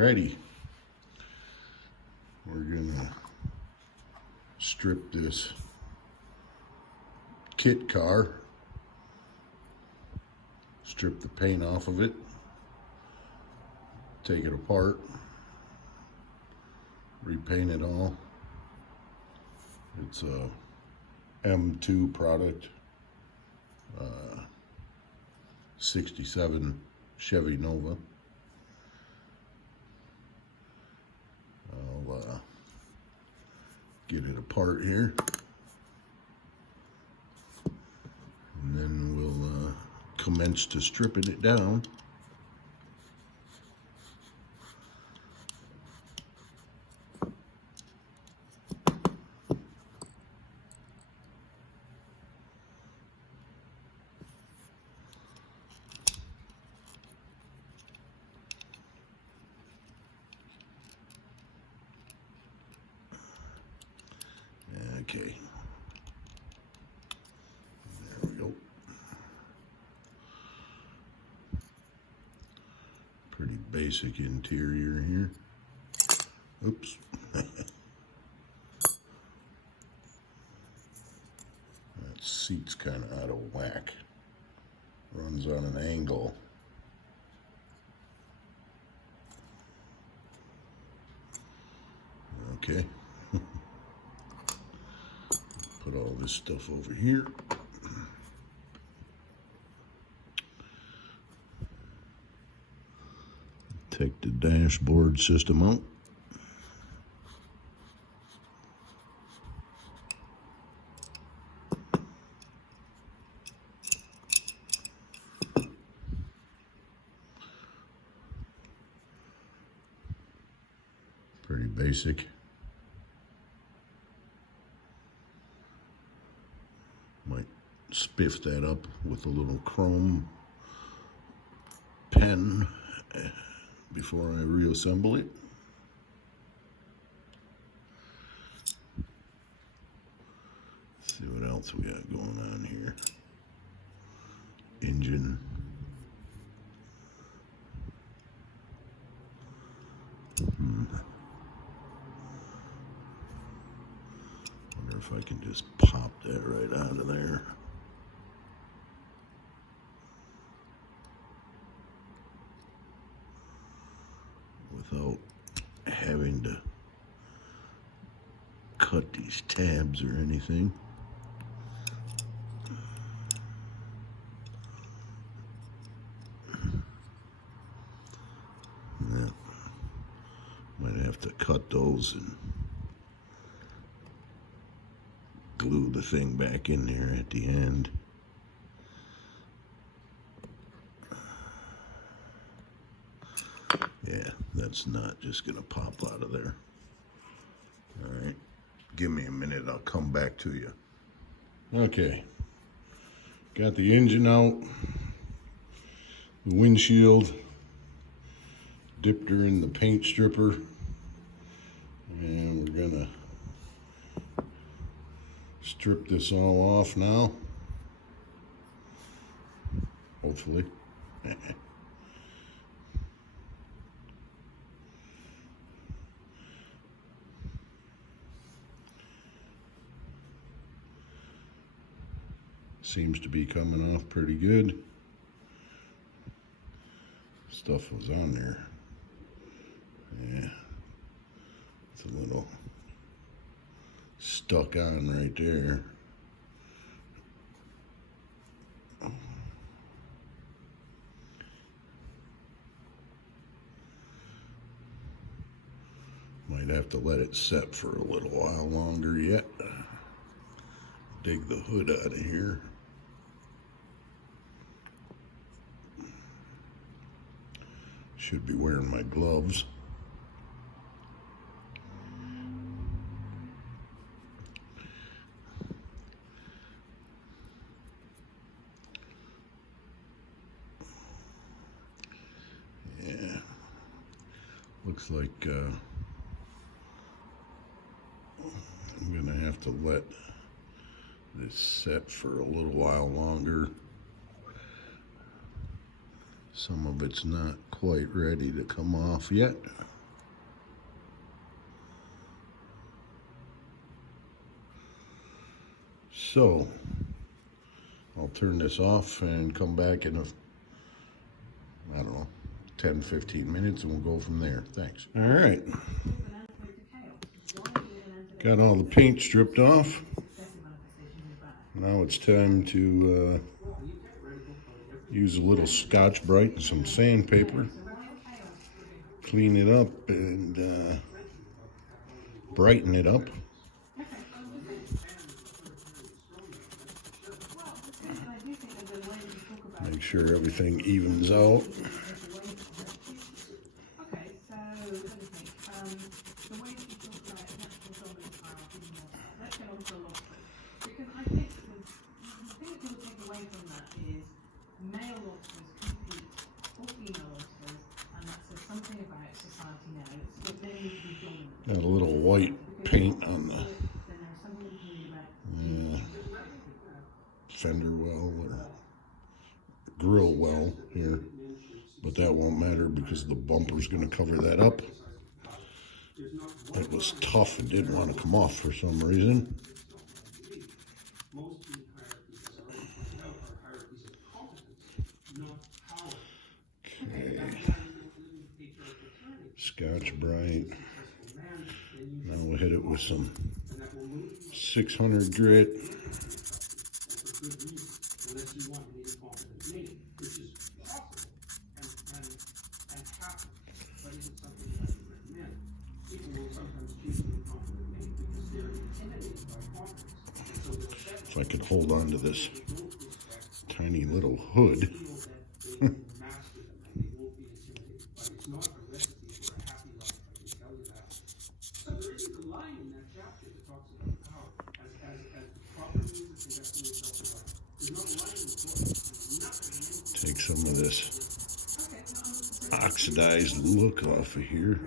Alrighty, we're gonna strip this kit car, strip the paint off of it, take it apart, repaint it all. It's a M2 product, 67 Chevy Nova. I'll get it apart here, and then we'll commence to stripping it down. Okay, there we go. Pretty basic interior here. Oops. That seat's kind of out of whack. Runs on an angle. Okay. Put all this stuff over here. Take the dashboard system out. Pretty basic. Might spiff that up with a little chrome pen before I reassemble it. Let's see what else we got going on here. Engine. Wonder if I can just pop that right out of there. Without having to cut these tabs or anything. Yeah. Might have to cut those and glue the thing back in there at the end. Yeah, that's not just gonna pop out of there. All right, give me a minute, I'll come back to you. Okay, got the engine out, the windshield, dipped her in the paint stripper, and we're gonna strip this all off now, hopefully. Seems to be coming off pretty good. Stuff was on there. Yeah, it's a little stuck on right there. Might have to let it set for a little while longer yet. Dig the hood out of here. Should be wearing my gloves. Yeah, looks like I'm gonna have to let this set for a little while longer. Some of it's not quite ready to come off yet. So I'll turn this off and come back in I don't know, 10, 15 minutes, and we'll go from there. Thanks. All right. Got all the paint stripped off. Now it's time to use a little Scotch-Brite and some sandpaper. Clean it up and brighten it up. Make sure everything evens out. Got a little white paint on the fender well or grill well here, but that won't matter because the bumper's going to cover that up. It was tough and didn't want to come off for some reason. Okay. Scotch-Brite. Now we'll hit it with some 600 grit. If I could hold on to this tiny little hood. Take some of this oxidized look off of here.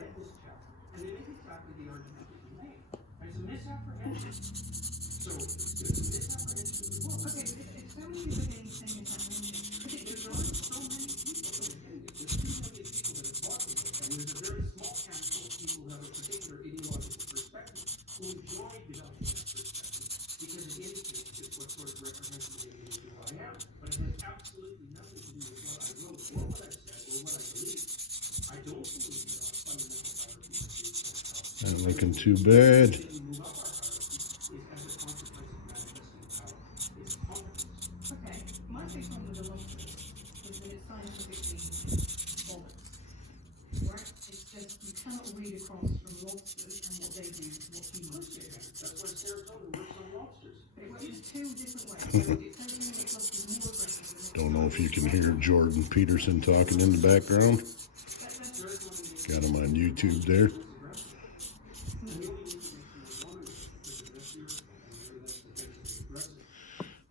Not looking too bad. Don't know if you can hear Jordan Peterson talking in the background. Got him on YouTube there.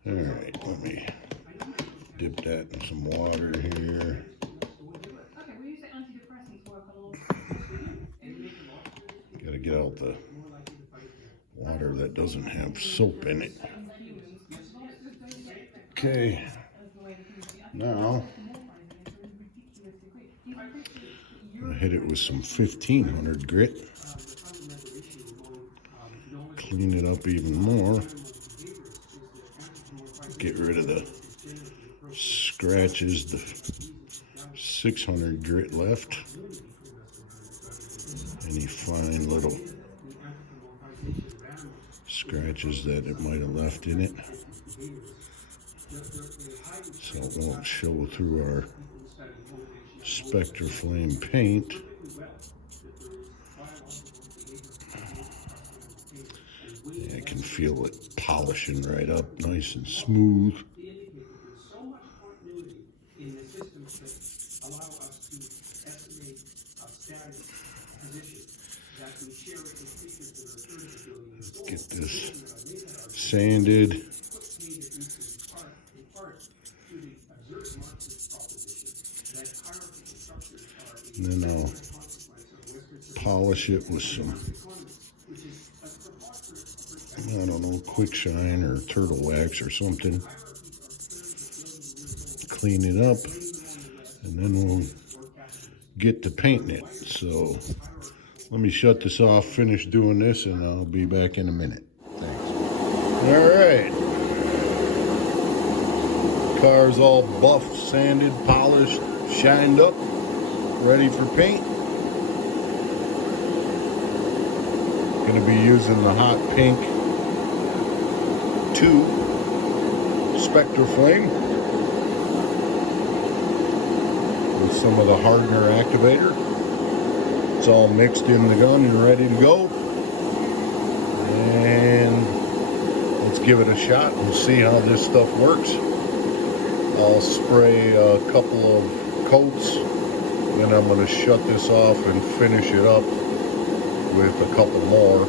All right, let me dip that in some water here. Gotta get out the water that doesn't have soap in it. Okay, now I'm gonna hit it with some 1500 grit. Clean it up even more. Get rid of the scratches, the 600 grit left. Any fine little scratches that it might have left in it. So it won't show through our spectraflame paint. Yeah, I can feel it polishing right up, nice and smooth. Get this sanded. And then I'll polish it with some, I don't know, quick shine or turtle wax or something. Clean it up, and then we'll get to painting it. So let me shut this off, finish doing this, and I'll be back in a minute. Thanks. All right. Car's all buffed, sanded, polished, shined up, ready for paint. Going to be using the hot pink 2 spectraflame with some of the hardener activator. It's all mixed in the gun and ready to go. And let's give it a shot and see how this stuff works. I'll spray a couple of coats, then I'm going to shut this off and finish it up with a couple more,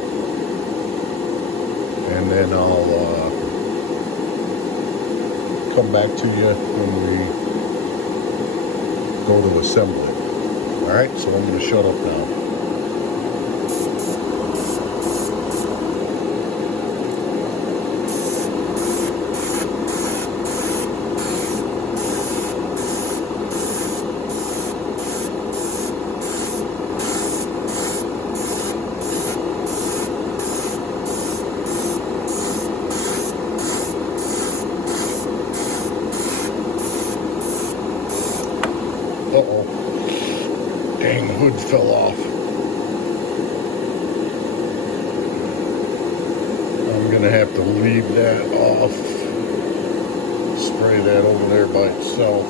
and then I'll come back to you when we go to assembly. Alright, so I'm going to shut up now. Uh-oh. Dang, the hood fell off. I'm gonna have to leave that off. Spray that over there by itself.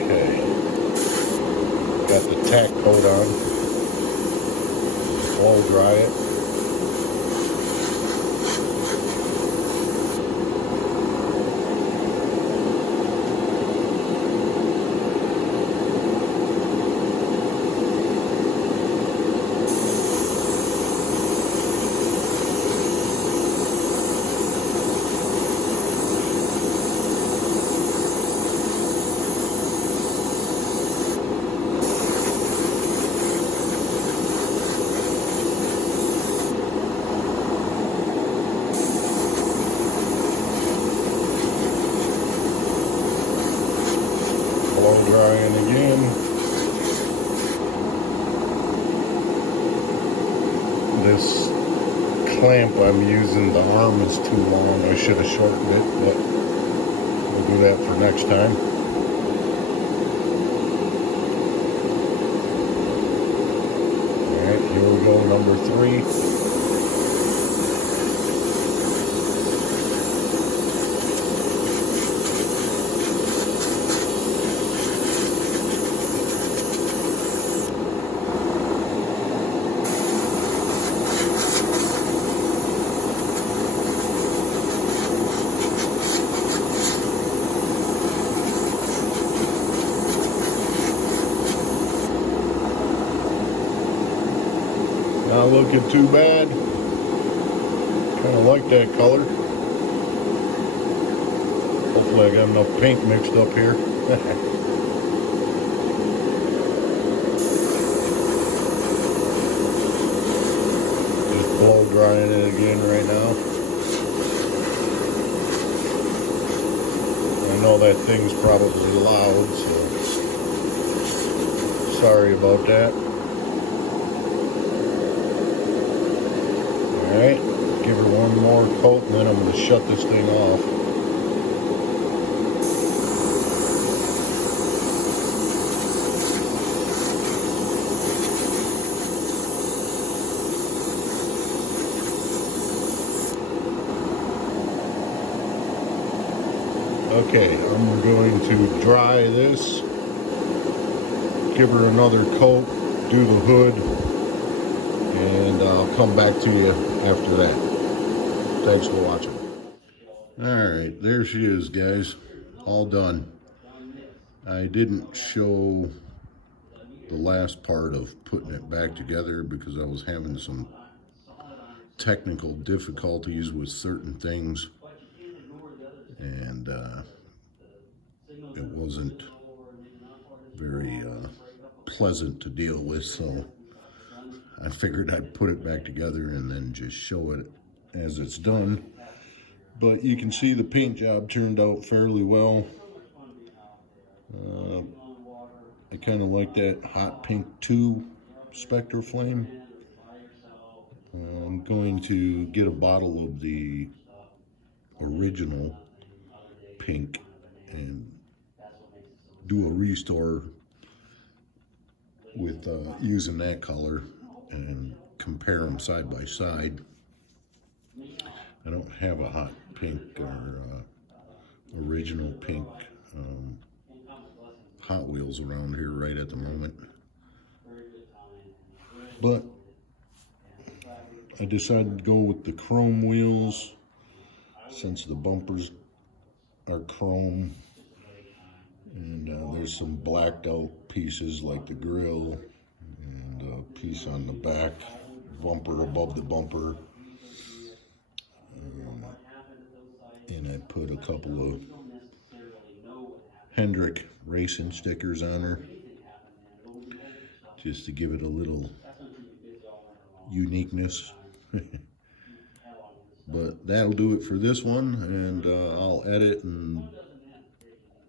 Okay. Got the tack coat on. Blow dry it. Blow drying again. This clamp I'm using, the arm is too long. I should have shortened it, but we'll do that for next time. Alright, here we go, number 3. Not looking too bad. Kind of like that color. Hopefully I got enough paint mixed up here. Just blow drying it again right now. I know that thing's probably loud, so sorry about that. Alright, give her one more coat and then I'm going to shut this thing off. Okay, I'm going to dry this, give her another coat, do the hood, and I'll come back to you after that. Thanks for watching. Alright, there she is, guys. All done. I didn't show the last part of putting it back together because I was having some technical difficulties with certain things, and it wasn't very pleasant to deal with, so I figured I'd put it back together and then just show it as it's done. But you can see the paint job turned out fairly well. I kind of like that hot pink 2 spectraflame. I'm going to get a bottle of the original pink and do a restore with using that color and compare them side by side. I don't have a hot pink or original pink Hot Wheels around here right at the moment, but I decided to go with the chrome wheels since the bumpers are chrome, and there's some blacked out pieces like the grill and a piece on the back bumper above the bumper, and I put a couple of Hendrick racing stickers on her just to give it a little uniqueness. But that'll do it for this one, and I'll edit and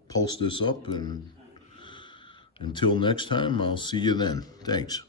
post this up, and until next time, I'll see you then. Thanks.